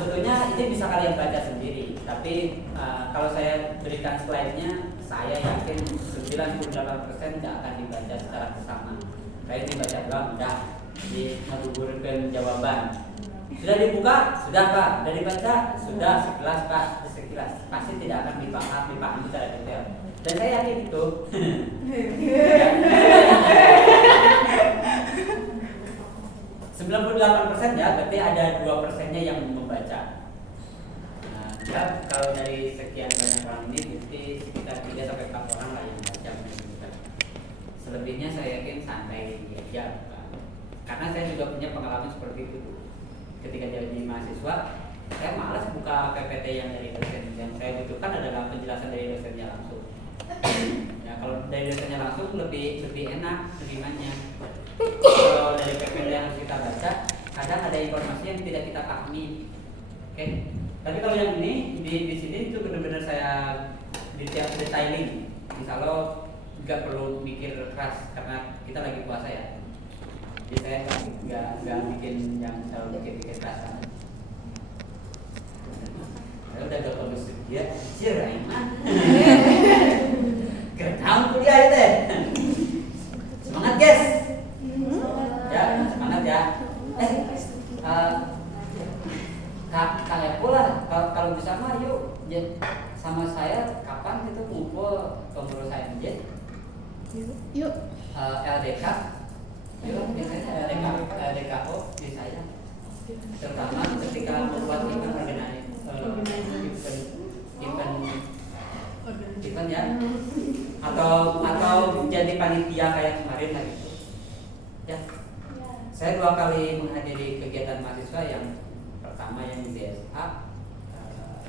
sebetulnya ini bisa kalian baca sendiri, tapi kalau saya berikan slide-nya, saya yakin 98% tidak akan dibaca secara bersama. Kayak dibaca doang, udah menggugurkan jawaban. Sudah dibuka? Sudah Pak. Sudah dibaca? Sudah sekilas Pak, sekilas. Pasti tidak akan dipahami secara detail. Dan saya yakin itu. 98% ya, berarti ada 2%-nya yang membaca. Nah, ya, kalau dari sekian banyak orang ini, berarti sekitar 3-4 orang lah yang membaca. Selebihnya saya yakin santai aja. Karena saya juga punya pengalaman seperti itu. Ketika jadi mahasiswa, saya malas buka PPT yang dari dosen. Yang saya butuhkan adalah penjelasan dari dosennya langsung. Ya, kalau dari dosennya langsung lebih enak terimanya. Kalau dari PPT yang harus kita baca, kadang ada informasi yang tidak kita pahami. Oke. Tapi kalau yang ini di sini itu benar-benar saya detailing. Misalnya nggak perlu mikir keras karena kita lagi puasa ya. Jadi saya nggak bikin yang terlalu mikir keras. Saya udah gak bagus dia, cerai mah. Kerjaan kuliah itu. Semangat guys. Ya semangat ya. Kalian pula kalau bisa mah yuk sama saya kapan gitu ngumpul pengurus HMJ. Yuk. LDK. Yuk biasanya LDKO di saya. Terutama ketika membuat event ya. Atau jadi panitia kayak kemarin lah gitu. Ya. Saya 2 kali menghadiri kegiatan mahasiswa, yang pertama yang di DSA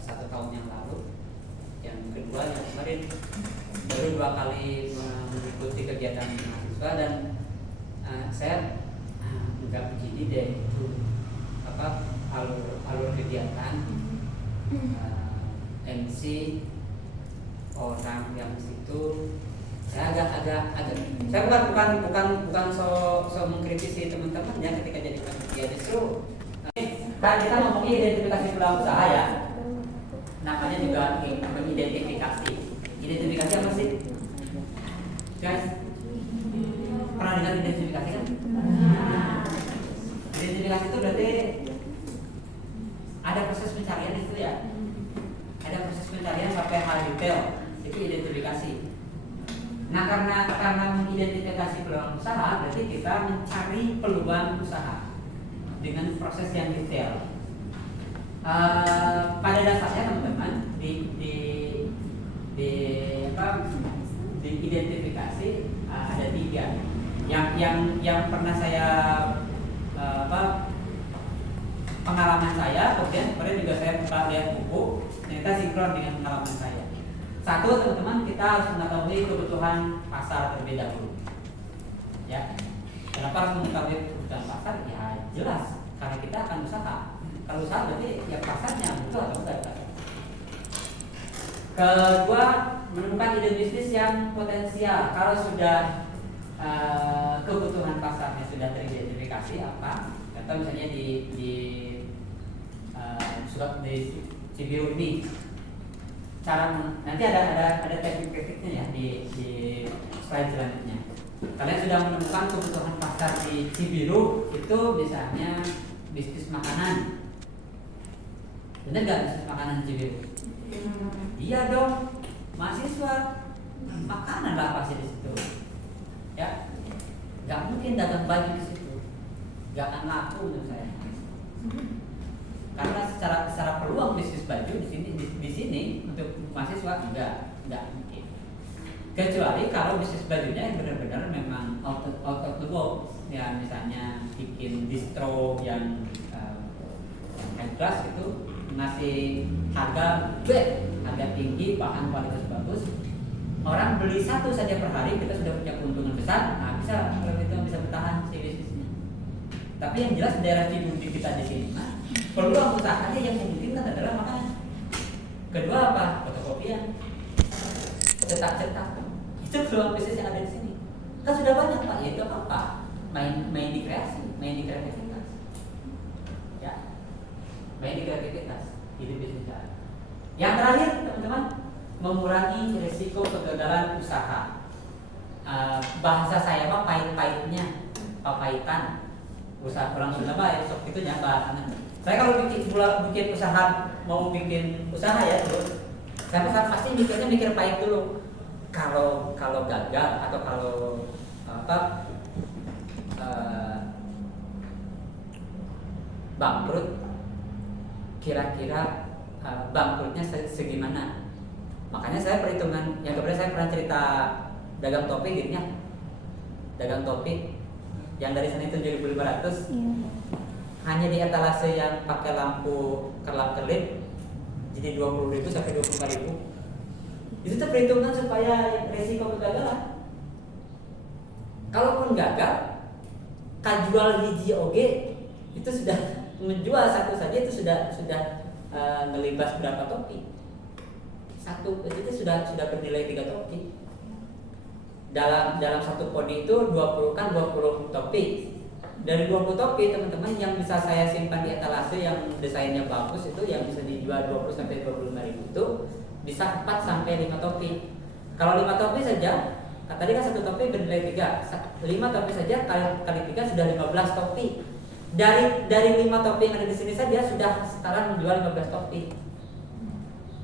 1 tahun yang lalu, yang kedua yang kemarin. Baru 2 kali mengikuti kegiatan mahasiswa dan saya nggak begini deh itu alur kegiatan MC orang yang situ. Saya agak saya bukan so mengkritisi teman-teman ya ketika jadi panitia, justru kan kita ngomongin identifikasi peluang usaha ya, namanya juga mengidentifikasi. Identifikasi apa sih guys? Pernah dengar identifikasi kan? Identifikasi itu berarti ada proses pencarian itu ya, ada proses pencarian sampai hal detail, itu identifikasi. Nah karena mengidentifikasi peluang usaha, berarti kita mencari peluang usaha dengan proses yang detail. Pada dasarnya teman-teman di identifikasi ada 3. Yang pernah saya pengalaman saya, kemudian juga saya lihat buku, ternyata sinkron dengan pengalaman saya. 1, teman-teman, kita harus mengetahui kebutuhan pasar terlebih dahulu. Ya, kenapa harus mengetahui kebutuhan pasar? Ya jelas, karena kita akan usaha. Kalau usaha berarti ya pasarnya butuh atau enggak. Kedua, menemukan ide bisnis yang potensial. Kalau sudah kebutuhan pasarnya sudah teridentifikasi apa? Contoh misalnya di Cibiru ini, nanti ada teknik-tekniknya ya di slide selanjutnya. Kalian sudah menemukan kebutuhan pasar di Cibiru, itu misalnya bisnis makanan. Benar nggak bisnis makanan di Cibiru? Iya dong, mahasiswa makanan lah pasti di situ. Ya, nggak mungkin dagang baju di situ, nggak akan laku menurut saya. Karena secara peluang bisnis baju di sini untuk mahasiswa nggak mungkin. Kecuali kalau bisnis bajunya benar-benar memang out of the box, ya misalnya bikin distro yang high class itu, ngasih harga tinggi, bahan kualitas bagus, orang beli 1 saja per hari, kita sudah punya keuntungan besar. Nah bisa, kalau itu bisa bertahan si bisnisnya. Tapi yang jelas daerah Cibiru kita di sini, peluang usahanya yang memungkinkan adalah makanan. Kedua apa? Fotokopian, cetak. Itu peluang bisnis yang ada di sini. Kan sudah banyak Pak, yaitu apa? Main di kreasi, main di kreativitas. Ya. Main di kreativitas, itu bisnis cara. Yang terakhir teman-teman, mengurangi risiko kegagalan usaha. Bahasa saya mah pahit-pahitnya, papahitan. Usaha orang Sunda ya, sok itu nya bahasanya. Saya kalau bikin usaha, mau bikin usaha ya terus, saya pasti mikir pahit dulu. Kalau gagal atau kalau bangkrut, kira-kira bangkrutnya segimana? Makanya saya perhitungan yang kemarin saya pernah cerita dagang topi gitu ya. Dagang topi yang dari sana itu 7.500 hanya di etalase yang pakai lampu kerlap-kerlip jadi 20.000 sampai 25.000. Itu tuh perhitungan supaya resiko kegagalan. Kalaupun gagal, kajual hiji oge itu sudah menjual satu saja itu sudah ngelibas berapa topi? Satu itu sudah bernilai 3 topi. Dalam satu kodi itu 20 topi. Dari 20 topi teman-teman yang bisa saya simpan di etalase yang desainnya bagus itu yang bisa dijual 20 sampai 25.000 itu bisa 4 sampai 5 topi. Kalau 5 topi saja, tadi kan satu topi bernilai 3. 5 topi saja kali 3 sudah 15 topi. Dari 5 topi yang ada di sini saja sudah sekarang menjual 15 topi.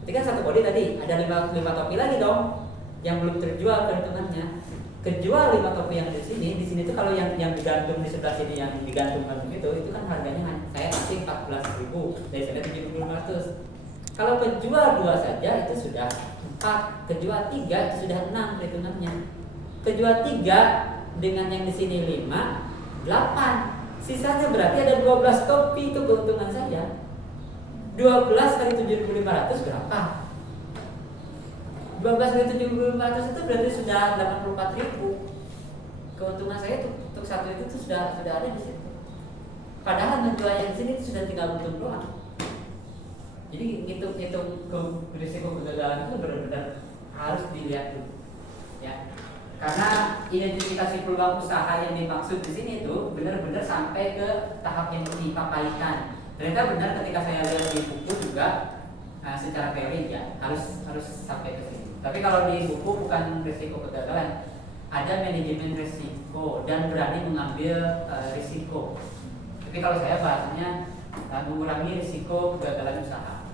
Jadi kan satu kodi tadi ada 5 topi lagi dong yang belum terjual perhitungannya. Kejual 5 topi yang di sini tuh kalau yang digantung di sebelah sini yang digantungkan begitu itu kan harganya saya kasih 14.000 dari sana 7.500. Kalau kejual 2 saja itu sudah 4, kejual 3 itu sudah 6 perhitungannya. Kejual 3 dengan yang di sini 5, 8. Sisanya berarti ada 12 topi itu keuntungan saya. 12 kali 7.500 berapa? 12 kali 7.500 itu berarti sudah 84.000. Keuntungan saya untuk satu itu tuh sudah ada di situ. Padahal menjual yang di sini itu sudah tinggal untung doang. Jadi hitung risiko kegagalan itu benar-benar harus dilihat dulu. Ya. Karena identifikasi peluang usaha yang dimaksud di sini itu benar-benar sampai ke tahap yang dipapahikan. Ternyata benar ketika saya lihat di buku juga secara teori ya harus sampai ke sini. Tapi kalau di buku bukan risiko kegagalan, ada manajemen risiko dan berani mengambil risiko. Tapi kalau saya bahasanya mengurangi risiko kegagalan usaha.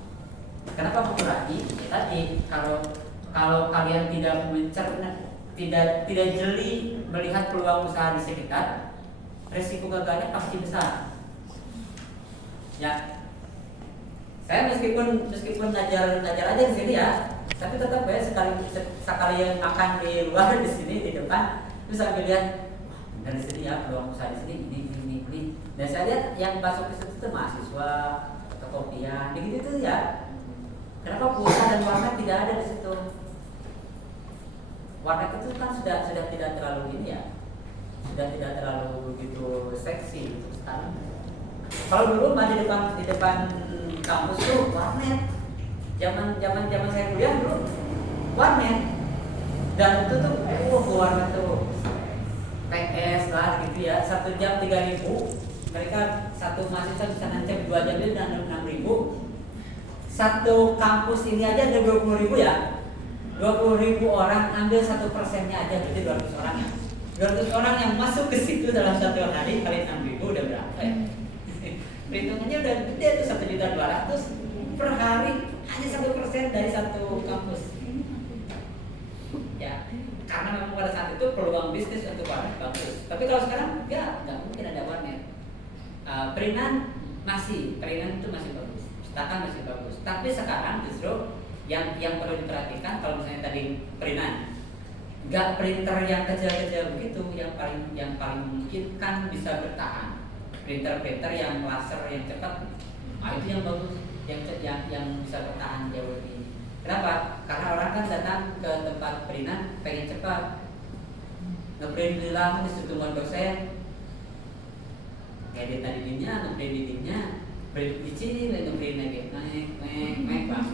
Kenapa mengurangi? Ya tadi kalau kalian tidak mencerna tidak jeli melihat peluang usaha di sekitar, risiko gagalnya pasti besar. Ya, saya meskipun ngajar aja di sini ya, tapi tetap ya sekali yang akan di luar di sini di depan, terus sambil lihat, dari sini ya peluang usaha di sini ini. Dan saya lihat yang masuk ke situ mahasiswa, fotokopian, gitu tuh ya. Kenapa pulsa dan warna tidak ada di situ? Warna itu kan sudah tidak terlalu ini ya, sudah tidak terlalu begitu seksi untuk sekarang. Kalau dulu mah di depan kampus tuh warnet, zaman saya kuliah dulu warnet, dan itu tuh warnet tuh PS lah gitu ya, 1 jam 3.000, mereka satu mahasiswa bisa ngancam 2 jam dan 6.000. Satu kampus ini aja ada 20.000 ya. 20.000 orang ambil 1% aja berarti 200 orang ya. 200 orang yang masuk ke situ dalam 1 hari kali 6.000 udah berapa ya? Perhitungannya udah gede tuh 1.200.000 per hari hanya 1% dari satu kampus. Ya, karena memang pada saat itu peluang bisnis untuk warnet bagus. Tapi kalau sekarang nggak mungkin ada warnet. Perinan itu masih bagus, pustaka masih bagus. Tapi sekarang justru yang perlu diperhatikan kalau misalnya tadi perinan, nggak printer yang kecil-kecil begitu yang paling memungkinkan bisa bertahan. Printer yang laser yang cepat, itu yang bagus, yang bisa bertahan jauh lebih. Kenapa? Karena orang kan datang ke tempat perinan pengen cepat, ngeprint di lama di situ dosen, edit tadi dinya, ngeprint di dinya. Beli ngeprint lagi, naik bang.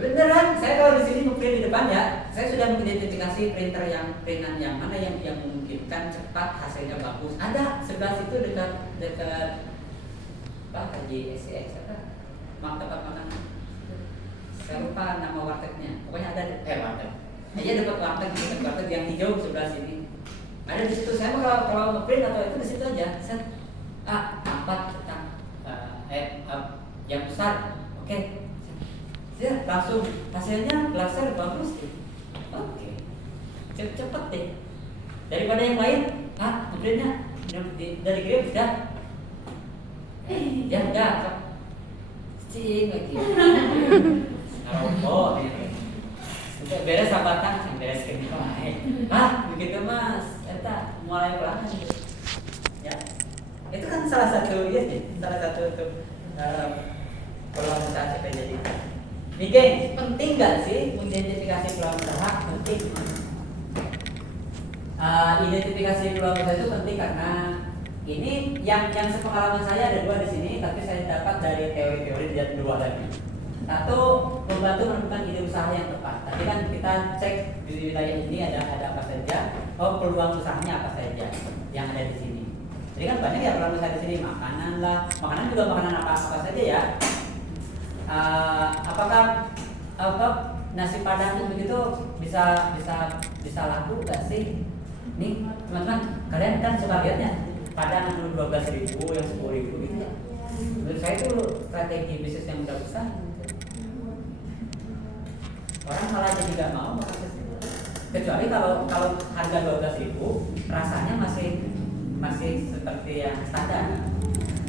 Beneran, saya kalau di sini ngeprint di depan ya, saya sudah mengidentifikasi printan yang mana yang memungkinkan cepat hasilnya bagus. Ada sebelah situ dekat JSCX apa? Tempat makan. Saya lupa nama wartegnya. Pokoknya ada warteg. Aja dapat warteg yang hijau sebelah sini. Ada di situ. Saya kalau ngeprint atau itu di situ aja. Set yang besar. Oke. Ya, langsung hasilnya laser bagus. Oke. Cepet deh. Daripada yang lain, ngeprintnya dari grip sudah. Ya enggak. Cing lagi. Ngerokok. Sudah beres sabatan, beres ke begitu Mas. Eta mulai pelan gitu. Ya. Itu kan salah satu untuk peluang usaha kita jadi. Nih, penting nggak sih identifikasi peluang usaha? Penting. Identifikasi peluang usaha itu penting karena ini yang sepengalaman saya ada 2 di sini, tapi saya dapat dari teori-teori dan 2 lagi. Satu, membantu menemukan ide usaha yang tepat. Tadi kan kita cek di wilayah ini ada apa saja, peluang usahanya apa saja yang ada di sini. Jadi kan banyak ya peluang usaha di sini, makanan lah, makanan juga makanan apa saja ya. Apakah nasi padang begitu bisa laku nggak sih? Nih teman-teman, kalian kan suka lihatnya padang dulu 12.000 yang 10.000 gitu ya. Menurut saya itu strategi bisnis yang udah besar. Orang malah jadi nggak mau akses itu. Kecuali kalau harga 12.000 rasanya masih seperti yang standar,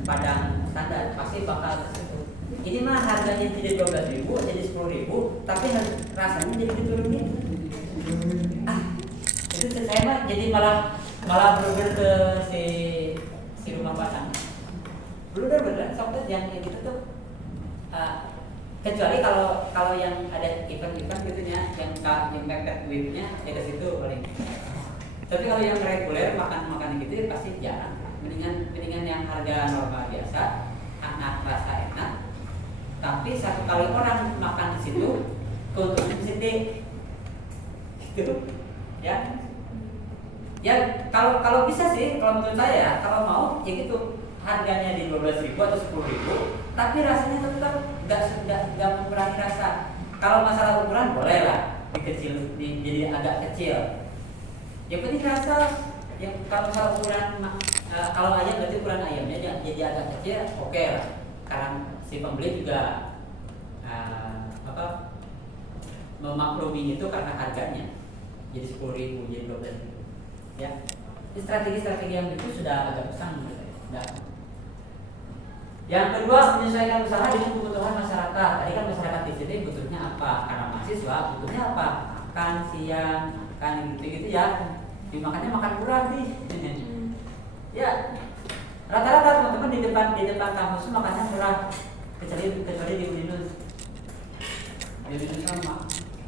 padang standar pasti bakal ke situ. Ini mah harganya jadi 12.000 jadi 10.000 tapi rasanya jadi diturunin. Itu saya mah jadi malah bener ke si rumah padang. Bener sobat yang gitu tuh. Kecuali kalau yang ada event-event gitu ya, yang mepet duitnya ya ke situ paling. Tapi kalau yang reguler makan gitu pasti jarang. Mendingan yang harga normal biasa, rasa enak. Tapi satu kali orang makan di situ, keuntungan sedih, gitu, ya. Ya kalau bisa sih, kalau menurut saya, kalau mau ya gitu. Harganya di 12.000 atau 10.000, tapi rasanya tetap nggak mengurangi rasa. Kalau masalah ukuran boleh lah jadi agak kecil. Yang penting rasa. Yang kalau masalah ukuran, kalau ayam berarti ukuran ayamnya jadi agak kecil, oke lah. Karena si pembeli juga memaklumi itu karena harganya. Jadi 10.000, jadi 12.000. Ya, strategi yang itu sudah agak besar menurut saya. Yang kedua, menyesuaikan usaha dengan kebutuhan masyarakat. Tadi kan masyarakat di sini butuhnya apa? Karena mahasiswa butuhnya apa? Makan siang, makan gitu ya. Dimakannya makan murah nih. Ya, rata-rata teman-teman di depan kampus makannya murah. Kecuali di Uninus. Di Uninus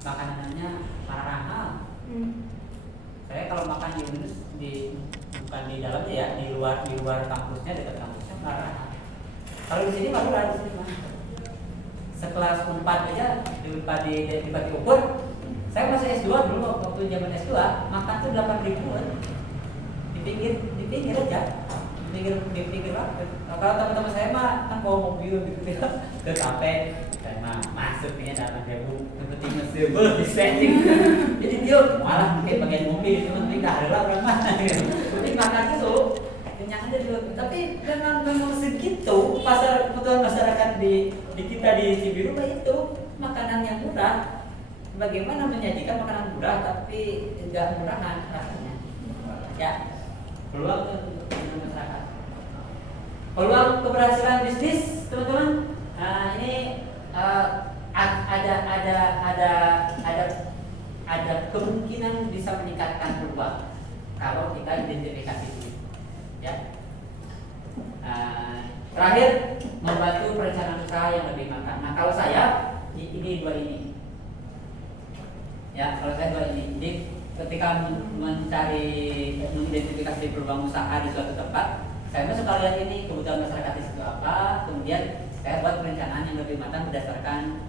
makanannya mahal. Saya kalau makan di Uninus bukan di dalamnya ya, di luar kampusnya, dekat kampusnya mahal. Kalau di sini murah di sini mah. Sekelas Unpad aja diukur. Saya masih S2 dulu, waktu zaman S2 makan tuh 8.000-an. Di pinggir aja. Di pinggir banget. Kalau teman-teman saya mah kan bawa mobil gitu ya, ke kafe, dan masuk ini 8.000, seperti mesir di setting. Jadi dia malah kayak bagian mobil, cuma tidak ada lah orang mana. Jadi makan itu kenyang aja dulu. Tapi memang segitu kebutuhan masyarakat di kita di Cibiru itu makanan yang murah. Bagaimana menyajikan makanan murah tapi tidak murahan rasanya? Ya, peluang untuk masyarakat. Peluang keberhasilan bisnis, teman-teman. Nah, ini ada kemungkinan bisa meningkatkan peluang kalau kita identifikasi ini. Ya. Terakhir, membantu perencanaan usaha yang lebih matang. Nah, kalau saya ini 2 ini. Ya, kalau saya 2 ini. Jadi ketika mengidentifikasi peluang usaha di suatu tempat, saya suka lihat ini kebutuhan masyarakat di situ apa, kemudian saya buat perencanaan yang lebih matang berdasarkan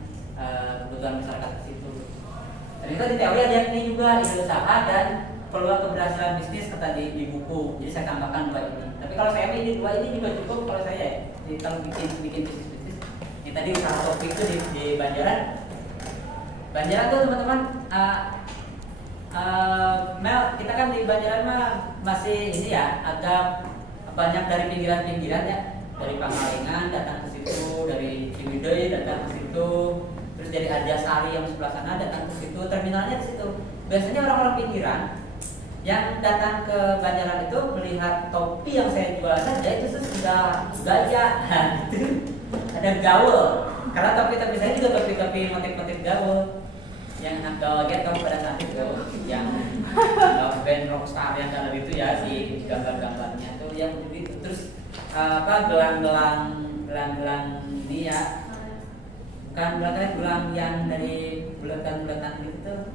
kebutuhan masyarakat di situ. Ternyata di teori ada ini juga, ide usaha dan peluang keberhasilan bisnis kata di buku. Jadi saya tambahkan 2 ini. Tapi kalau saya ini dua ini juga cukup kalau saya ya. Jadi kalau bikin bisnis ini tadi usaha kopi itu di Banjaran. Banjaran tuh teman-teman, Mel, kita kan di Banjaran mah masih ini ya, agak banyak dari pinggiran-pinggiran ya, dari Pangalengan datang ke situ, dari Ciwidey datang ke situ, terus dari Arjasari yang sebelah sana datang ke situ, terminalnya di situ. Biasanya orang-orang pinggiran yang datang ke Banjaran itu melihat topi yang saya jual saja itu sudah gaya, gitu. Ada gaul, karena topi-topi saya juga topi-topi motif-motif gaul. Yang anak gaul tahu pada saat itu yang band rockstar yang dalam itu ya, si gambar-gambarnya tuh yang begitu. Terus gelang-gelang ini ya, bukan gelang yang dari bulatan-bulatan gitu tuh.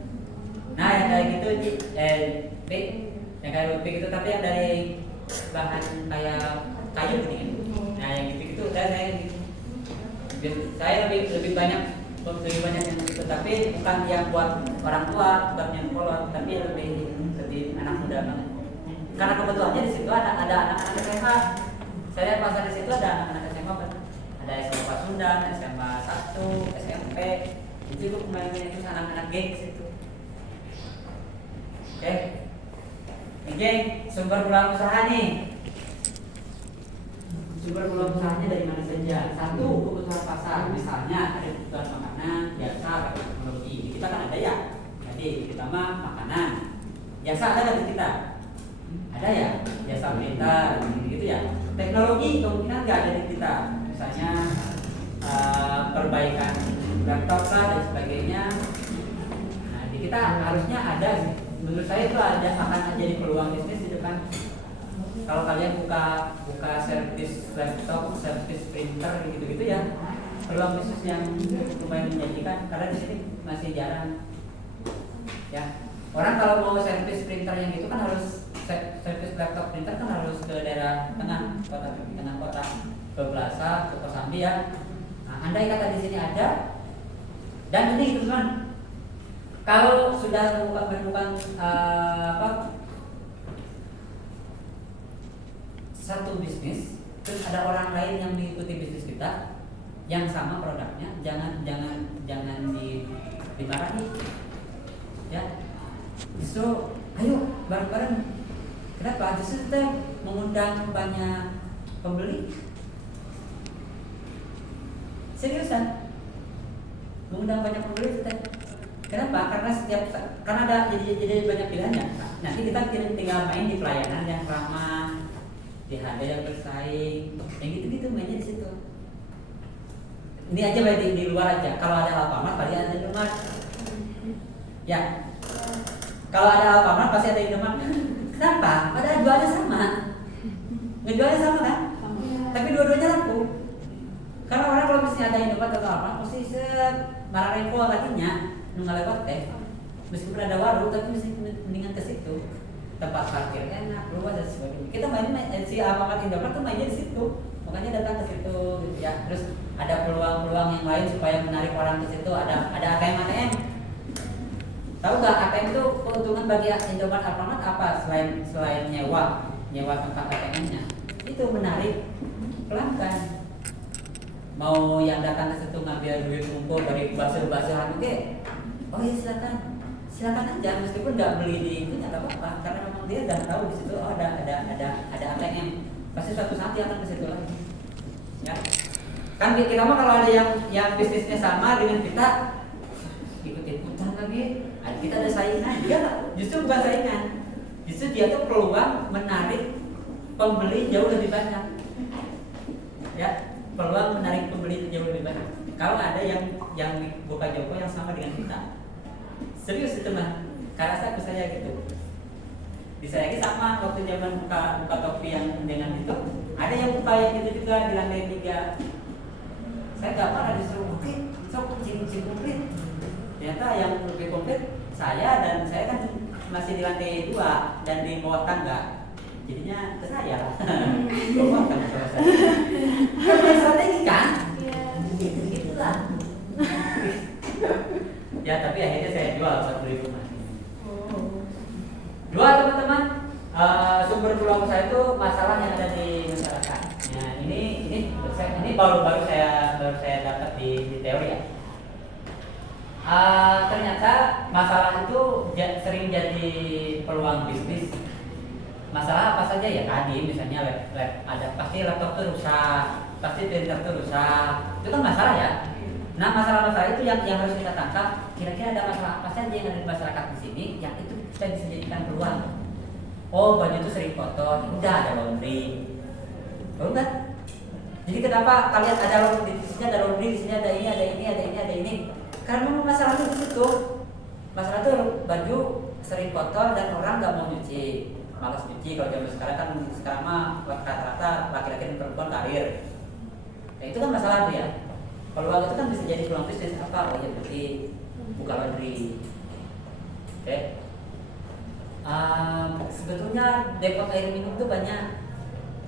Nah yang kayak gitu yang kayak lebih gitu, tapi yang dari bahan kayak kayu gini. Nah yang gitu saya lebih banyak yang gitu, tapi bukan yang buat orang tua, bukan yang kolot, tapi yang lebih anak muda banget. Karena kebetulannya di situ ada anak-anak SMA. Saya pasar di situ ada anak-anak SMA, ada SMA Pasundan, SMA 1, SMP. Itu kemarin itu anak-anak geng situ. Oke, geng, sumber peluang usaha nih. Sumber peluang usahanya dari mana saja? Satu, kebutuhan pasar, misalnya ada kebutuhan makanan, jasa, teknologi. Di kita kan ada ya. Jadi kita mah makanan, jasa ada di kita. Ada ya, jasa printer, gitu ya. Teknologi kemungkinan nggak ada di kita. Misalnya perbaikan laptop lah dan sebagainya. Nah, di kita harusnya ada sih. Menurut saya itu akan jadi peluang bisnis di depan. Kalau kalian buka servis laptop, servis printer gitu-gitu ya, peluang bisnis yang lumayan menjanjikan karena di sini masih jarang. Ya, orang kalau mau servis printer yang itu kan harus servis laptop printer kan harus ke daerah tengah kota, ke Plaza, ke Kosambi ya. Nah, andai kata di sini ada, dan ini teman-teman, kalau sudah menemukan satu bisnis, terus ada orang lain yang mengikuti bisnis kita yang sama produknya, jangan dimarahi, ya. Justru ayo bareng-bareng. Kenapa? Justru kita mengundang banyak pembeli. Seriusan, mengundang banyak pembeli kita. Kenapa? Karena ada jadi banyak pilihannya. Nanti kita tinggal main di pelayanan yang ramah, di harga yang bersaing, yang gitu-gitu mainnya di situ. Ini aja di luar aja. Kalau ada Alfamart pasti ada Indomaret. Ya. Kalau ada Alfamart pasti ada Indomaret. Kenapa? Padahal jualnya sama. Ngejualnya sama kan? Tapi dua-duanya laku. Karena orang kalau misalnya ada Indomaret atau Alfamart pasti marah repot artinya nunggu lewat teh. Meskipun ada warung tapi mesti mendingan ke situ. Tempat parkir enak, luas dan sebagainya. Kita main si Alfamart Indomaret tuh mainnya di situ, makanya datang ke situ gitu ya. Terus ada peluang-peluang yang lain supaya menarik orang ke situ. Ada ATM. Tahu nggak ATM itu keuntungan bagi Indomaret Alfamart apa selain nyewa tempat ATM-nya? Itu menarik pelanggan. Mau yang datang ke situ ngambil duit kumpul dari basuh-basuhan oh ya silakan aja, meskipun nggak beli di itu nggak apa-apa, karena memang dia udah tahu di situ ada ATM, pasti suatu saat dia akan ke situ lagi. Ya, kan kita mah kalau ada yang bisnisnya sama dengan kita ikut-ikutan lagi, kita ada saingan, dia justru bukan saingan, justru dia tuh peluang menarik pembeli jauh lebih banyak. Ya, peluang menarik pembeli jauh lebih banyak. Kalau ada yang buka Joko yang sama dengan kita. Serius itu mah, karena saya gitu. Di saya ini sama waktu zaman buka topi yang dengan itu, ada yang buka yang gitu juga di lantai 3. Saya nggak pernah disuruh oke, sok cincin komplit. Ternyata yang lebih komplit saya, dan saya kan masih di lantai 2 dan di bawah tangga. Jadinya ke saya. Bawah tangga saya. Karena strategi kan? Gitu-gitulah. Ya, tapi akhirnya saya jual buat beli rumah. Dua teman-teman, sumber peluang saya itu masalah yang ada di baru saya dapat di teori ya. Ternyata masalah itu sering jadi peluang bisnis. Masalah apa saja ya, tadi misalnya ada pasti laptop tuh rusak, pasti printer tuh rusak, itu kan masalah ya. Nah masalah-masalah itu yang harus kita tangkap. Kira-kira ada masalah apa saja yang ada di masyarakat di sini yang itu kita bisa jadikan peluang. Oh baju itu sering kotor, udah ada laundry, udah. Jadi kenapa kalian ada laundry, di sini ada laundry, di sini ada ini, ada ini, ada ini, ada ini? Karena memang masalahnya di situ. Masalah itu baju sering kotor dan orang nggak mau nyuci, malas nyuci. Kalau zaman sekarang mah rata-rata laki-laki dan perempuan karir. Nah itu kan masalah tuh ya. Peluang itu kan bisa jadi peluang bisnis apa? Oh ya berarti buka laundry. Oke. Sebetulnya depot air minum itu banyak,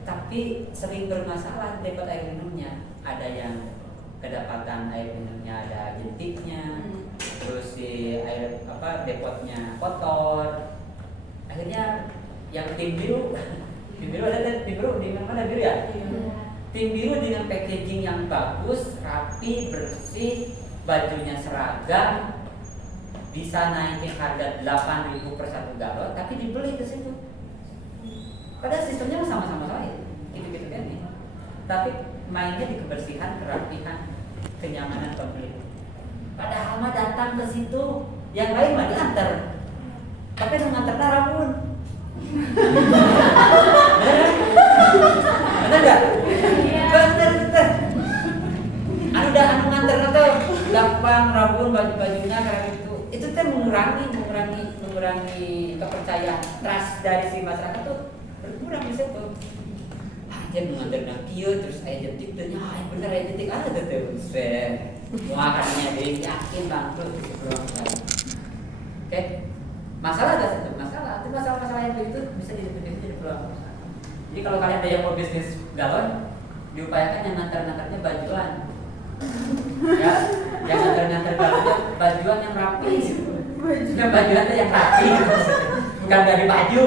tapi sering bermasalah depot air minumnya. Ada yang kedapatan air minumnya ada jentiknya, terus di air depotnya kotor. Akhirnya yang tim biru ada tim biru di mana biru ya? Tim biru dengan packaging yang bagus, rapi, bersih, bajunya seragam, bisa naikin harga 8.000 per 1 galon, tapi dibeli ke situ. Padahal sistemnya sama-sama lain, gitu-gitu kan nih. Tapi mainnya di kebersihan, kerapihan, kenyamanan pembeli. Padahal mah datang ke situ, yang lain mah diantar, tapi mengantar darah pun. Bener nggak? Bener. Anu ngantar tuh gampang rabun baju-bajunya kayak gitu. Itu kan mengurangi kepercayaan, trust dari si masyarakat tuh berkurang di situ. Dia mengantarkan kieu terus aya jentik teh nya bener aya jentik ada teh set. Makanya dia yakin bangkrut di sebelum sekali. Oke. Masalah ada satu masalah. Itu masalah-masalah yang begitu bisa jadi peluang. Jadi kalau kalian ada yang mau bisnis galon, diupayakan yang ngantar-ngantarnya bajuan. Ya, yang ngantar-ngantar galonnya bajuan yang rapi. Yang bajuan itu yang rapi. Bukan dari baju.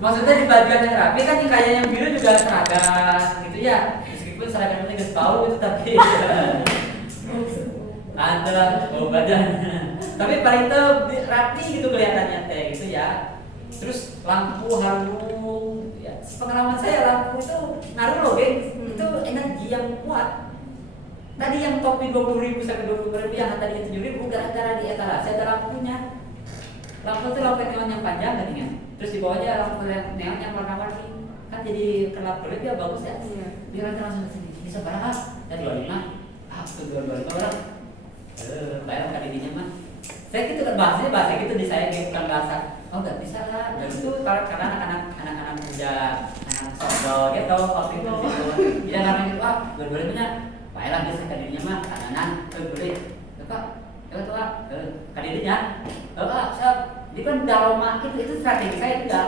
Maksudnya di bajuan yang rapi kan kayak yang biru juga seragam gitu ya. Meskipun seragamnya nggak bau itu tapi antara bau badan. Tapi paling itu rapi gitu kelihatannya teh gitu ya. Terus lampu harum ya. Pengalaman saya lampu itu ngaruh loh, geng. Itu energi yang kuat. Tadi yang topi 20.000 sampai 20.000 yang tadi 7.000 gara-gara di etalase ada lampunya. Lampu itu lampu neon yang panjang kan ya. Terus di bawahnya lampu neon yang warna-warni. Kan jadi kelap kelip ya bagus ya. Biar langsung ke sini. Bisa berapa? Dari 25. Tuh 25 orang. Bayar kan dirinya mah. Saya gitu kan bahasa gitu di saya bukan bahasa. Oh enggak bisa lah. Dan itu karena anak-anak muda, anak sodo gitu waktu itu. Dia karena itu dua-duanya baiklah dia kan dirinya mah kanan beli. Pak, itu kadirinya. Siap. Jadi kan dalam itu strategi saya juga.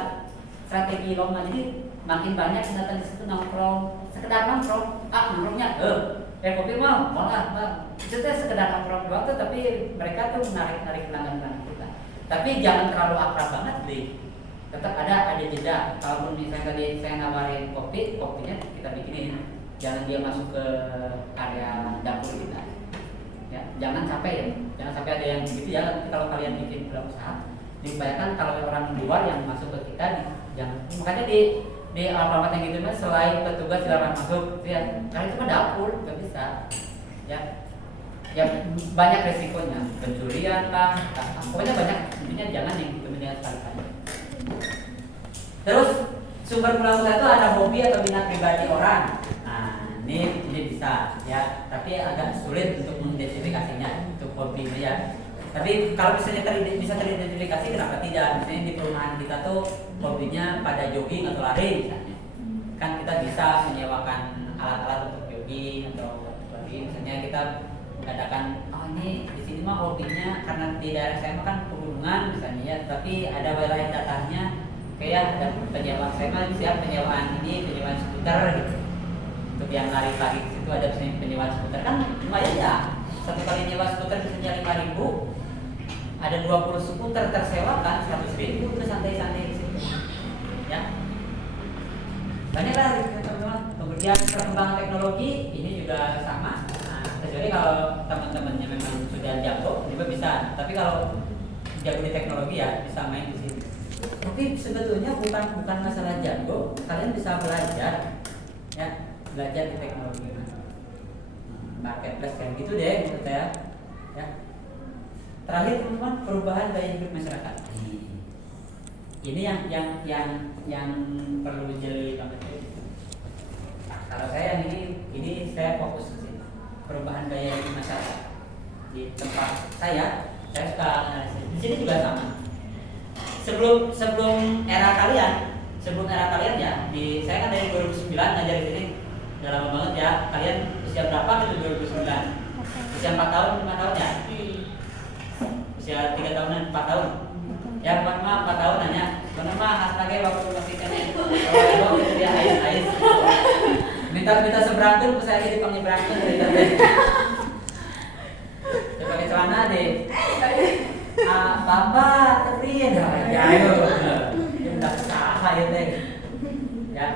Strategi lomba jadi makin banyak yang datang di situ nongkrong, sekedar nongkrong. Nongkrongnya kopi mau lah, Bang. Itu teh sekedar nongkrong doang tuh, tapi mereka tuh menarik pelanggan kita. Tapi jangan terlalu akrab banget, beli. Tetap ada jeda. Kalaupun misalnya tadi saya nawarin kopinya kita bikinin. Jangan dia masuk ke area dapur kita. Ya, jangan sampai ada yang begitu ya. Nanti kalau kalian bikin usaha, diupayakan kalau orang luar yang masuk ke kita, jangan. Makanya di alamat yang gitu mas, selain petugas dilarang masuk, ya, karena itu kan dapur, nggak bisa. Ya banyak resikonya, pencurian lah, pokoknya banyak. Intinya jangan yang kemudian sekali-kali. Terus sumber mula usaha itu ada hobi atau minat pribadi orang. Ini bisa ya, tapi agak sulit untuk mengidentifikasinya untuk hobinya ya. Tapi kalau misalnya bisa teridentifikasi, kenapa tidak? Misalnya di perumahan kita tuh hobinya pada jogging atau lari misalnya. Kan kita bisa menyewakan alat-alat untuk jogging atau lari. Misalnya kita mengadakan, ini di sini mah hobinya karena di daerah saya mah kan pegunungan misalnya ya, tapi ada wilayah datarnya kayak ada penyewaan, saya mah siap penyewaan skuter gitu. Untuk yang lari-lari ke situ ada penyewaan skuter kan lumayan ya. Satu kali nyewa skuter bisa 5.000. Ada 20 skuter tersewakan 100.000 terus santai-santai di situ. Ya. Banyak lah teman-teman Kemudian perkembangan teknologi ini juga sama. Nah, kecuali kalau teman-temannya memang sudah jago, juga bisa. Tapi kalau jago di teknologi ya bisa main di sini. Tapi sebetulnya bukan masalah jago, kalian bisa belajar, ya belajar di teknologi. Marketplace kayak gitu deh menurut saya. Ya. Terakhir teman-teman, perubahan gaya hidup masyarakat. Ini yang perlu dijeli banget. Kalau saya ini saya fokus ke sini. Perubahan gaya hidup masyarakat di tempat saya suka analisis. Di sini juga sama. Sebelum era kalian ya, saya kan dari 2009 ngajar di sini. Udah lama banget ya. Kalian usia berapa itu 2009? Usia 4 tahun, 5 tahun ya? Usia 3 tahunan, 4 tahun. Ya, 4 tahun nanya. Benar mah astaga waktu masih kene. Kalau itu dia ais. Minta seberangkul, saya jadi panggil berangkul dari tadi. Saya pakai celana deh. Bapak terin ya ayo. Dia udah salah ya teh. Ya.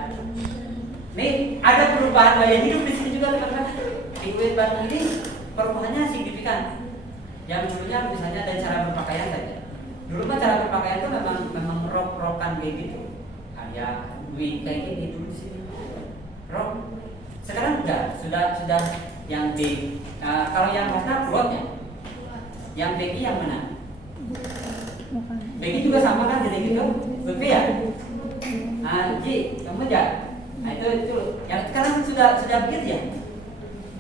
Nih ada perubahan gaya hidup di sini juga teman-teman. Di UIN Bandung ini perubahannya signifikan. Yang dulunya misalnya dari cara berpakaian saja. Dulu kan cara berpakaian itu memang rok-rokan kayak gitu. Ya, wig kayak gini dulu di sini. Rok. Sekarang sudah yang big. Kalau yang warna kuat ya. Yang baggy yang mana? Baggy juga sama kan jadi gitu. Baggy ya? Ji, kamu aja. Nah itu yang sekarang sudah begitu ya.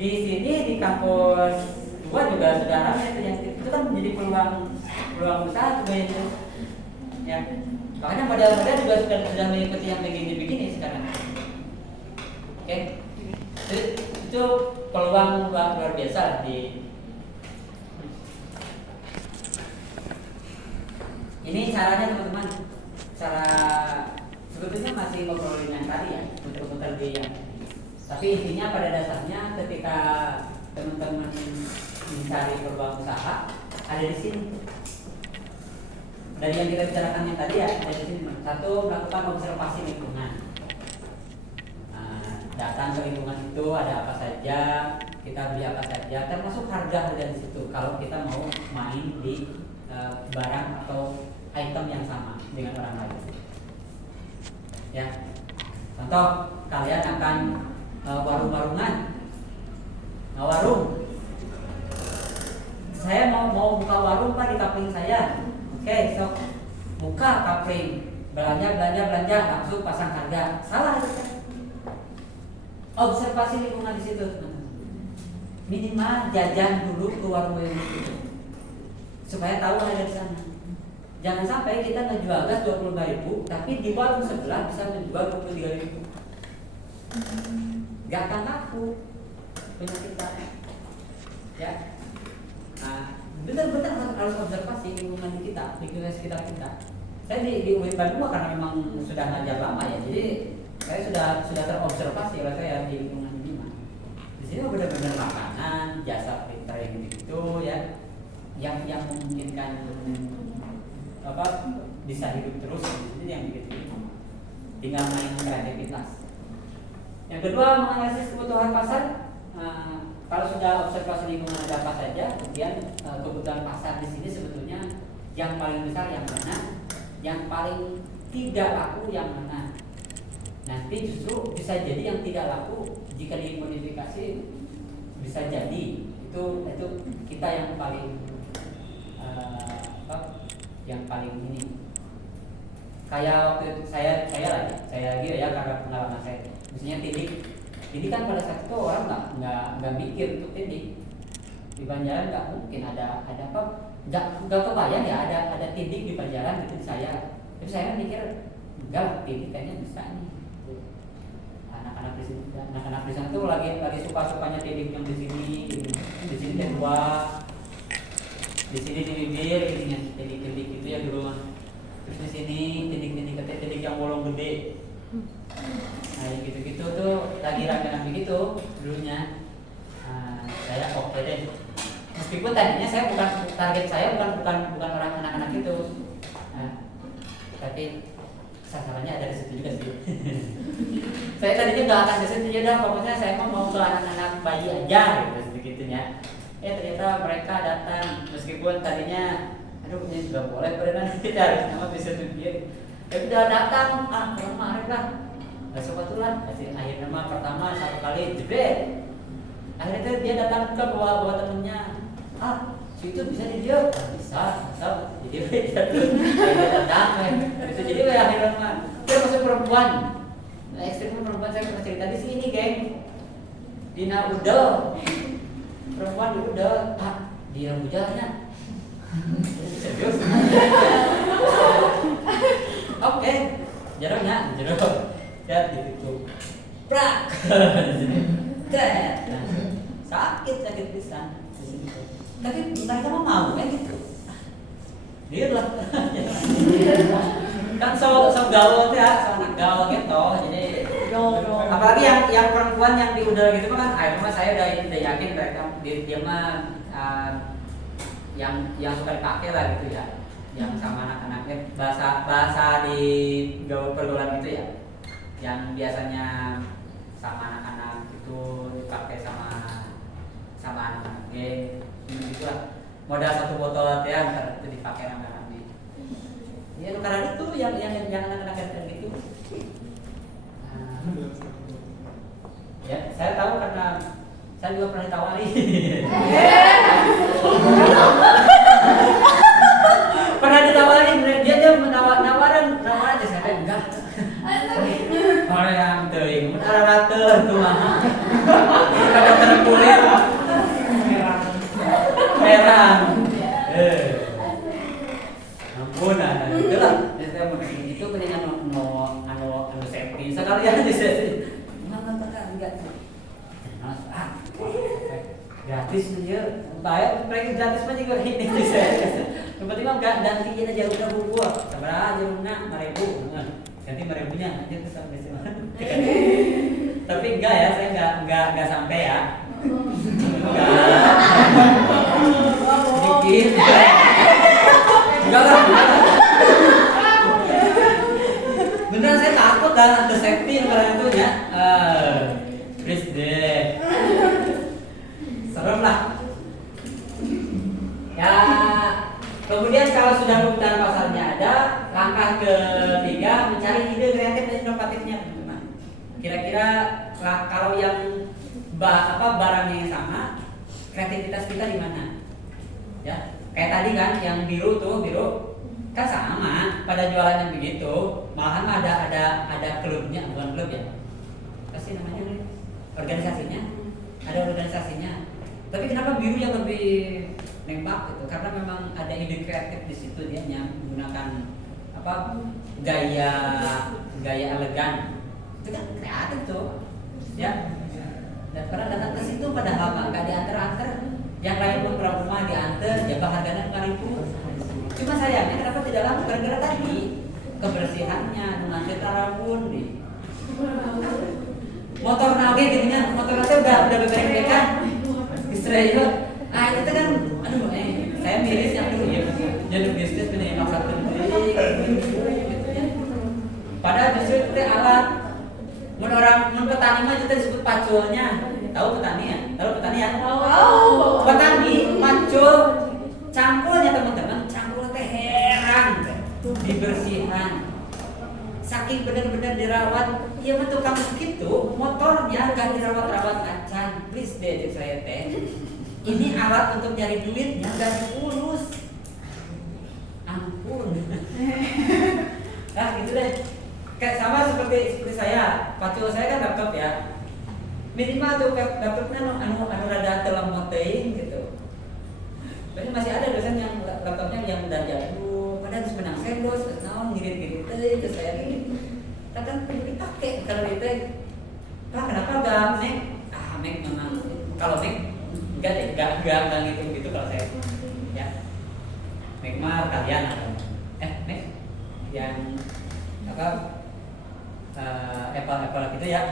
Di sini di kampus 2 juga sudah ramai itu yang itu kan menjadi peluang usaha juga itu. Ya. Makanya model-model juga sudah mengikuti yang begini sekarang. Oke. Itu peluang luar biasa di ini caranya teman-teman. Cara sebetulnya masih ngobrolin yang tadi ya, muter-muter di yang. Tapi intinya pada dasarnya ketika teman-teman mencari peluang usaha ada di sini. Dari yang kita bicarakan yang tadi ya ada di sini. Satu, melakukan observasi lingkungan. Datang ke lingkungan itu ada apa saja, kita beli apa saja, termasuk harga di situ. Kalau kita mau main di barang atau item yang sama dengan orang lain. Ya, contoh kalian akan warung-warungan, warung. Saya mau buka warung Pak di kapling saya. Oke, so buka kapling, belanja langsung pasang harga. Salah itu kan? Observasi lingkungan di situ, teman-teman. Minimal jajan dulu ke warung itu supaya tahu ada di sana. Jangan sampai kita ngejual gas 25.000, tapi di warung sebelah bisa menjual 23.000. Gak akan laku punya kita. Ya. Nah, benar-benar harus observasi lingkungan kita, lingkungan sekitar kita. Saya di UIN Bandung karena memang sudah ngajar lama ya, jadi saya sudah terobservasi oleh saya di lingkungan ini mah. Di sini benar-benar makanan, jasa printer yang gitu ya, yang memungkinkan bisa hidup terus di sini yang begitu. Tinggal main kreativitas. Yang kedua, menganalisis kebutuhan pasar. Kalau sudah observasi lingkungan ada apa saja, kemudian kebutuhan pasar di sini sebetulnya yang paling besar yang mana, yang paling tidak laku yang mana. Nanti justru bisa jadi yang tidak laku jika dimodifikasi bisa jadi itu kita yang paling ini. Kayak waktu itu saya lagi ya karena pengalaman saya. Misalnya tindik kan pada saat itu orang nggak mikir untuk tindik. Di Banjaran nggak mungkin ada apa, nggak kebayang ya ada tindik di Banjaran gitu saya. Tapi saya mikir enggak, tindik kayaknya bisa nih. Anak-anak di sana tuh lagi suka-sukanya tindik yang di sini kedua, di sini di bibir, tindik gitu ya dulu. Terus di sini tindik yang bolong gede. Nah gitu-gitu tuh lagi rame-rame gitu dulunya. Saya oke deh. Meskipun tadinya target saya bukan orang anak-anak itu. Tapi sasarannya ada di situ juga sih. Saya tadinya nggak akan ke situ, ya pokoknya saya mau ke anak-anak bayi aja gitu segitunya. Ternyata mereka datang meskipun tadinya aduh ini nggak boleh berenang kita harus nama bisa tunjuk. Tapi udah datang, kemarin lah. Besok itulah kasih akhir nama pertama satu kali jebret. Akhirnya dia datang ke bawa temennya. Si itu bisa di dia, bisa. Jadi dia datang. Itu jadi akhir nama. Dia masuk perempuan. Nah, ekstrim perempuan saya pernah cerita di sini, geng. Dina udah perempuan dulu udah dia bujalnya. Serius? Oke, jarangnya, ya ditutup. Prak. Sakit pisan. Tapi mereka mau gitu. Dia lah. Kan so gaul ya, so anak gaul gitu. Jadi apalagi yang perempuan yang di udara gitu kan, akhirnya saya udah yakin mereka dia mah yang suka dipakai lah gitu ya, yang sama anak-anaknya bahasa di pergaulan gitu ya, yang biasanya sama anak-anak itu dipakai sama anak-anak geng gitu lah, modal satu botol ya ntar itu dipakai anak-anak di ya karena itu yang anak-anak gitu. Ya saya tahu karena saya juga pernah ditawari. Pernah ditawarin, dia nawaran aja saya enggak. Orang yang teuing, rata tuh mah. Kada terkulit. Merah. Ampun, itulah. Saya mau itu mendingan anu safety sekalian aja sih. Enggak. Gratis aja, bayar mereka gratis mah juga ini yang penting mah gantiin aja udah buah, seberapa aja lunak 5.000, ganti 5.000-nya aja tuh sampai sini. Tapi enggak ya, saya enggak sampai ya. Dikit. Enggak lah. Beneran saya takut dah ada safety karena itu ya. Please deh. Serem lah. Ya, kemudian kalau sudah kebutuhan pasarnya ada, langkah ketiga mencari ide kreatif dan inovatifnya, teman-teman. Kira-kira kalau yang barangnya yang sama, kreativitas kita di mana? Ya, kayak tadi kan yang biru kan sama pada jualannya begitu, malahan ada klubnya, bukan klub ya, pasti namanya nih organisasinya, ada organisasinya. Tapi kenapa biru yang lebih nembak gitu? Karena memang ada ide kreatif di situ, dia menggunakan gaya elegan, itu kan kreatif tuh, ya. Dan pernah datang ke situ padahal nggak diantar-antar, yang lain pun rumah diantar, jaga harganya 5.000. Cuma sayangnya kenapa tidak laku gara-gara tadi kebersihannya, macet rambut di motor nage gitu kan, motor nage udah beberek-berekan Israel. Itu kan saya miris yang dulu ya jadi bisnis ini maksud sendiri gitu ya. Padahal justru itu alat mun petani mah kita disebut paculnya. Tahu petani ya? Petani pacul cangkulnya teman-teman, cangkul teh heran dibersihan. Saking benar-benar dirawat, ya betul kamu gitu, motornya gak dirawat-rawat acan. Please deh saya teh. Ini alat untuk nyari duitnya gak diurus. Ampun. Nah gitu deh. Kayak sama seperti saya, pacul saya kan laptop ya. Minimal tuh laptopnya anu rada telemot teuing gitu. Tapi masih ada dosen yang laptopnya yang udah jadul, padahal harus menang sendos, naon ngirit-ngirit teh ke saya gini. Kadang perlu dipakai kalau itu. Pak kenapa enggak Mac? Mac memang kalau Mac enggak gitu kalau saya. Ya. Mac mah kalian atau Mac yang Apple gitu ya.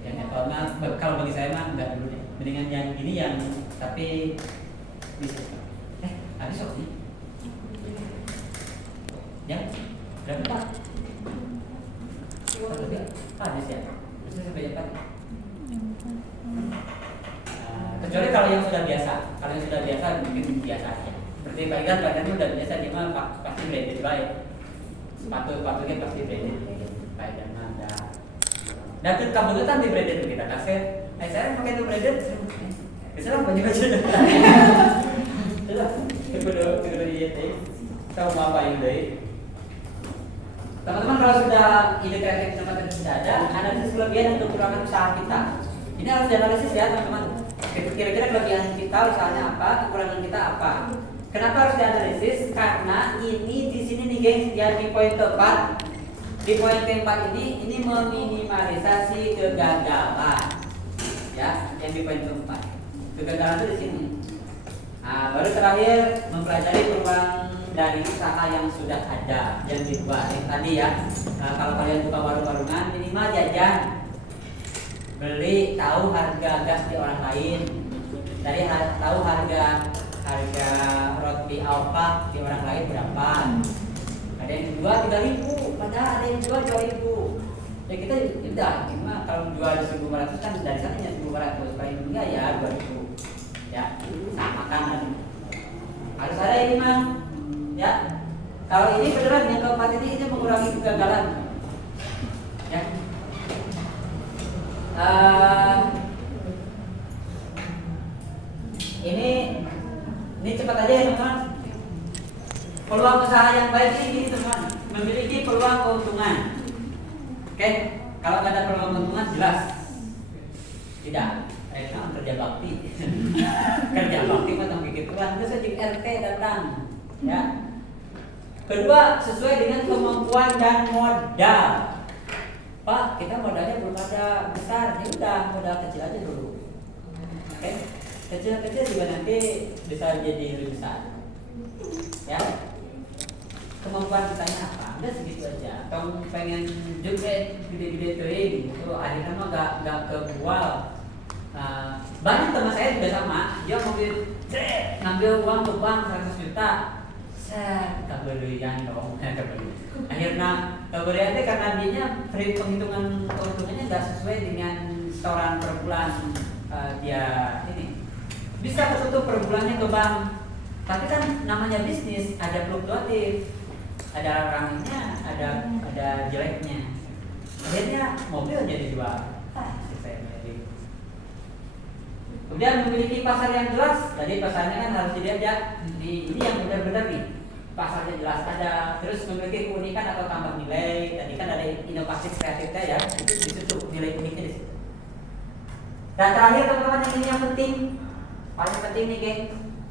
Yang Apple mah kalau bagi saya mah enggak dulu deh. Mendingan yang gini yang tapi bisa. Habis kok nih. Ya, berapa Pak? Panas ya. Bisnis sampai jam 4. Kecuali kalau yang sudah biasa, mungkin biasa aja. Seperti Pak Igan udah biasa dia mah pasti branded baik. Sepatunya pasti branded. Pak Igan mah ada. Dan kabel kan di branded kita kaset. Saya pakai itu branded. Kesalah baju-baju. Sudah, kudu diet. Tahu mau apa yang baik. Teman-teman kalau sudah ide kreatif tempat itu sudah ada analisis kelebihan dan kekurangan usaha kita. Ini harus dianalisis ya teman-teman. Kira-kira kelebihan kita usahanya apa, kekurangan kita apa. Kenapa harus dianalisis? Karena ini di sini nih gengs, yang di poin keempat. Di poin keempat ini meminimalisasi kegagalan. Ya, yang di poin keempat. Kegagalan itu di sini. Nah, baru terakhir mempelajari peluang dari usaha yang sudah ada yang dibuat yang tadi ya. Kalau kalian buka warung-warungan minimal jajan, beli tahu harga gas di orang lain, tadi tahu harga roti Alfa di orang lain berapa. Ada yang jual 3.000, padahal ada yang jual 2.000. Ya kita udah gimana kalau jual 1.500 kan dari sananya 1.500, paling enggak ya 2.000. Ya, sama kan. Harus ada ini mah. Ya, kalau ini beneran yang keempat ini mengurangi kegagalan. Ya, ini cepat aja ya teman-teman. Peluang usaha yang baik ini teman, memiliki peluang keuntungan. Oke, kalau nggak ada peluang keuntungan jelas tidak. Kerja bakti, kerja bakti macam begituan. Terus jadi RT datang. Ya. Kedua, sesuai dengan kemampuan dan modal. Pak, kita modalnya belum ada besar, ya udah modal kecil aja dulu. Oke, kecil-kecil juga nanti bisa jadi lebih besar. Ya, kemampuan kitanya apa? Udah segitu aja. Kalau pengen jebret gede-gede tuing, itu akhirnya mah nggak kebual. Banyak teman saya juga sama, dia ngambil uang ke bank 100 juta. Saya kebelian dong, akhirnya kebelian itu karena dia penghitungan keuntungannya nggak sesuai dengan setoran per bulan. Dia ini bisa ketutup per bulannya ke bank, tapi kan namanya bisnis ada fluktuatif, ada orangnya, ada jeleknya. Akhirnya mobil jadi jual. Kemudian memiliki pasar yang jelas. Jadi pasarnya kan harus dilihat ya. Ini yang benar-benar nih. Pasarnya jelas ada. Terus memiliki keunikan atau tambah nilai. Tadi kan ada inovasi kreatifnya ya. Itu di situ nilai uniknya di situ. Dan terakhir teman-teman ini yang penting, paling penting nih geng,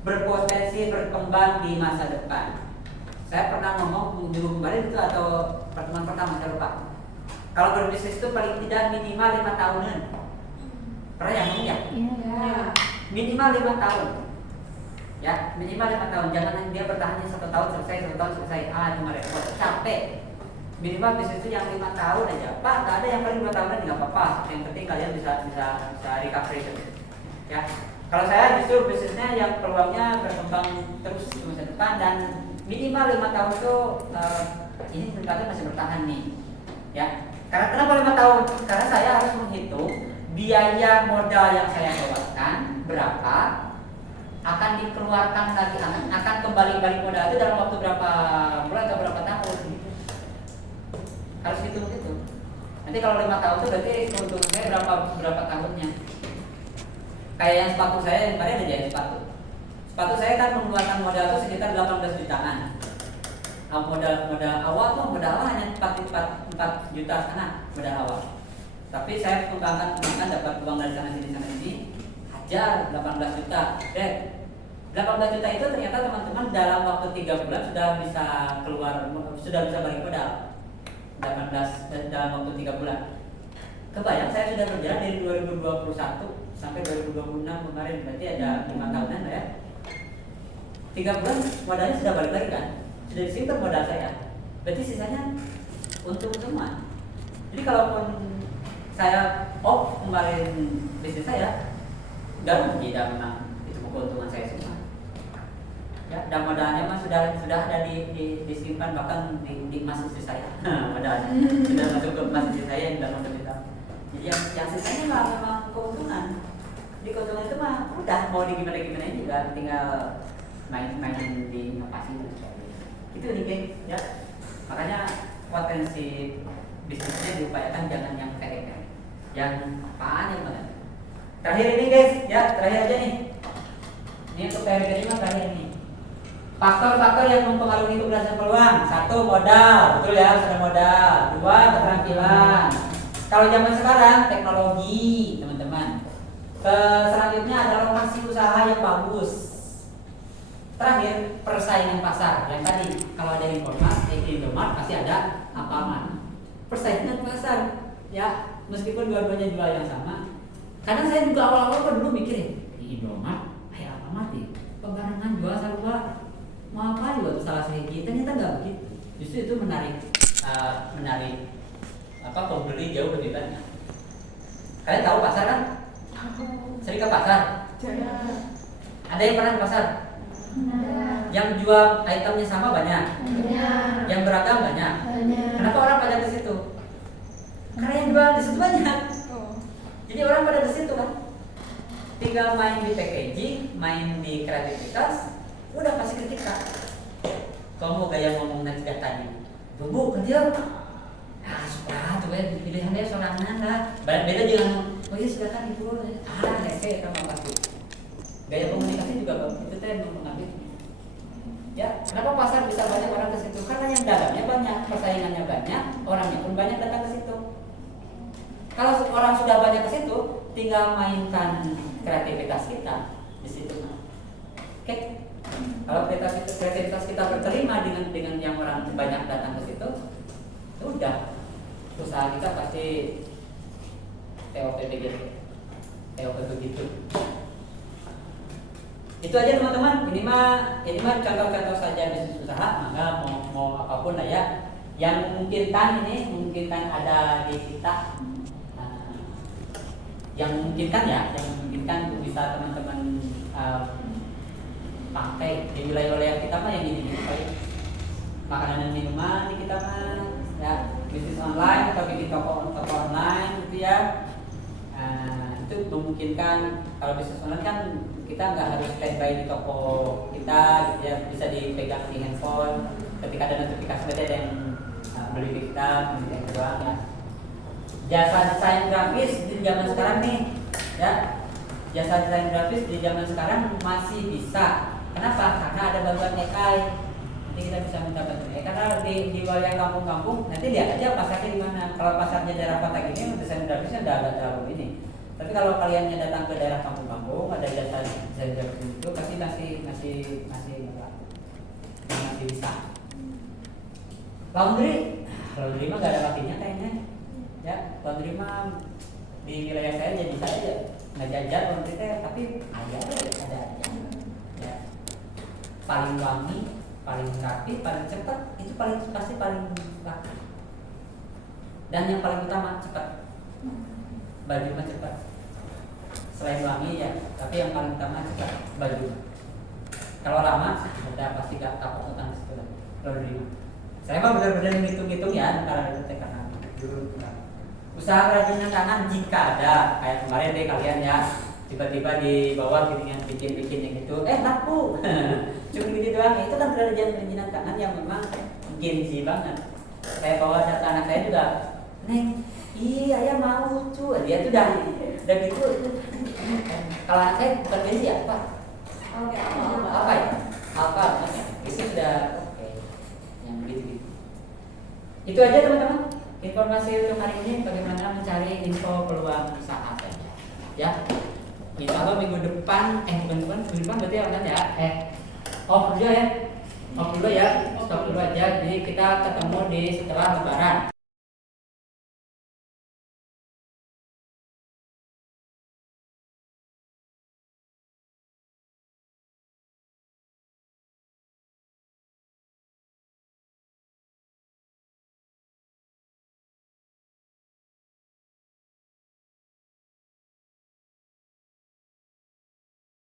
berpotensi berkembang di masa depan. Saya pernah ngomong minggu kemarin itu atau pertemuan pertama saya lupa. Kalau berbisnis itu paling tidak minimal 5 tahunan. Pernah ya ngomong ya? Iya. Minimal 5 tahun. Ya, minimal 5 tahun. Jangan dia bertahan 1 tahun selesai, 1 tahun selesai. Cuma repot, capek. Minimal bisnis itu yang 5 tahun aja. Pak, nggak ada yang paling 2 tahunan nggak apa-apa. Yang penting kalian bisa recovery terus. Ya. Kalau saya justru bisnisnya yang peluangnya berkembang terus di masa depan dan minimal 5 tahun itu ini ternyata masih bertahan nih. Ya. Karena kenapa 5 tahun? Karena saya harus menghitung biaya modal yang saya keluarkan berapa, akan dikeluarkan lagi, akan kembali balik modal itu dalam waktu berapa bulan atau berapa tahun gitu. Harus hitung gitu. Nanti kalau 5 tahun itu berarti keuntungannya berapa tahunnya. Kayak yang sepatu saya yang kemarin ada jadi sepatu. Sepatu saya kan mengeluarkan modal itu sekitar 18 jutaan. Modal awal hanya 4 juta sana modal awal. Tapi saya kembangkan dapat uang dari sana sini hajar 18 juta. 18 juta itu ternyata teman-teman dalam waktu 3 bulan sudah bisa balik modal. 18 dalam waktu 3 bulan. Kebayang saya sudah berjalan dari 2021 sampai 2026 kemarin, berarti ada 5 tahunan ya. 3 bulan modalnya sudah balik lagi kan? Sudah disimpan modal saya. Berarti sisanya untung semua. Jadi kalaupun saya kembali bisnis saya, nggak rugi, memang itu keuntungan saya semua. Ya, dan modalnya mah sudah ada disimpan bahkan di emas istri saya. Modalnya sudah masuk ke emas istri saya yang dalam kita. Jadi yang sisanya nggak memang keuntungan. Di keuntungan itu mah udah mau di gimana juga tinggal main di inovasi dan sebagainya. Itu nih geng, ya. Makanya potensi bisnisnya diupayakan jangan yang kere-kere, yang apaan yang mana. Terakhir ini guys, ya terakhir aja nih. Ini untuk kere-kere mah terakhir ini. Faktor-faktor yang mempengaruhi keberhasilan peluang. 1. Modal, betul ya, ada modal. 2. Keterampilan. Kalau zaman sekarang teknologi, teman-teman. Selanjutnya adalah lokasi usaha yang bagus. Terakhir, persaingan pasar. Yang tadi, kalau ada Indomaret pasti ada Alfamart. Persaingan pasar, ya, meskipun dua-duanya jual yang sama. Kadang saya juga awal-awal kan dulu mikirin, Indomaret, kayak Alfamart nih, pembarengan jual sarua. Mau apa juga tuh salah sehingga ternyata nggak begitu. Justru itu menarik pembeli jauh lebih banyak. Kalian tahu pasar kan? Sering ke pasar? Ada yang pernah ke pasar? Yang jual itemnya sama banyak? Yang beragam banyak? Kenapa orang pada ke situ? Karena yang jual di situ banyak. Jadi orang pada ke situ kan? Tinggal main di packaging, main di kreativitas, udah pasti ke kita. Kamu gaya ngomong nanti tadi, bu kerja, suka tuh ya pilihannya sorangan lah. Beda jangan, oh iya silakan ibu, lese sama pasti. Gaya komunikasi juga itu teh mempengaruhi. Ya, kenapa pasar bisa banyak orang ke situ? Karena yang dagangnya banyak, persaingannya banyak, orangnya pun banyak datang ke situ. Kalau orang sudah banyak ke situ, tinggal mainkan kreativitas kita di situ. Oke. Kalau kreativitas kita berterima dengan yang orang banyak datang ke situ, udah usaha kita pasti TOP begitu. Itu aja teman-teman. Ini mah contoh-contoh saja bisnis usaha. Maka mau apapun lah ya, yang memungkinkan ada di kita. Yang memungkinkan bisa teman-teman pakai di wilayah kita mah yang gini paling makanan dan minuman di kita mah ya, bisnis online atau bikin toko online gitu ya. Itu memungkinkan. Kalau bisnis online kan kita nggak harus standby di toko kita gitu ya, bisa dipegang di handphone. Ketika ada notifikasi ada yang beli di kita, beli yang doang ya. Jasa desain grafis di zaman sekarang nih ya, jasa desain grafis di zaman sekarang masih bisa. Kenapa? Karena ada bantuan AI. Nanti kita bisa minta bantuan AI. Karena di wilayah kampung-kampung, nanti lihat aja pasarnya di mana. Kalau pasarnya daerah kota gini, desain grafisnya udah agak terlalu ini. Tapi kalau kaliannya datang ke daerah kampung-kampung, ada jasa desain grafis itu pasti masih bisa. Laundry mah gak ada lakinya kayaknya. Ya, laundry mah di wilayah saya jadi saya ya nggak jajan laundry teh, tapi ada aja. Ya. Paling wangi, paling rapi, paling cepat, itu pasti paling laku. Dan yang paling utama cepat. Baju mah cepat. Selain wangi ya, tapi yang paling utama cepat baju. Kalau lama, udah pasti gak kapok utang situ lah. Laundry. Saya mah benar-benar ngitung-ngitung ya, karena itu karena dulu. Usaha kerajinan tangan jika ada, kayak kemarin deh kalian ya, tiba-tiba di bawah bikin yang itu, laku. Cuma gitu doang. Itu kan kerajinan tangan yang memang gengsi banget. Saya bawa data anak saya juga, Neng, iya ya mau lucu. Dia tuh udah gitu. Kalau anak saya bukan gengsi ya, apa ya? Apa? Itu sudah oke. Yang begitu. Itu aja teman-teman. Informasi untuk hari ini bagaimana mencari info peluang usaha saja. Ya. Insya Allah minggu depan berarti akan ya. Off dulu ya. Stop dulu aja. Jadi kita ketemu di setelah Lebaran.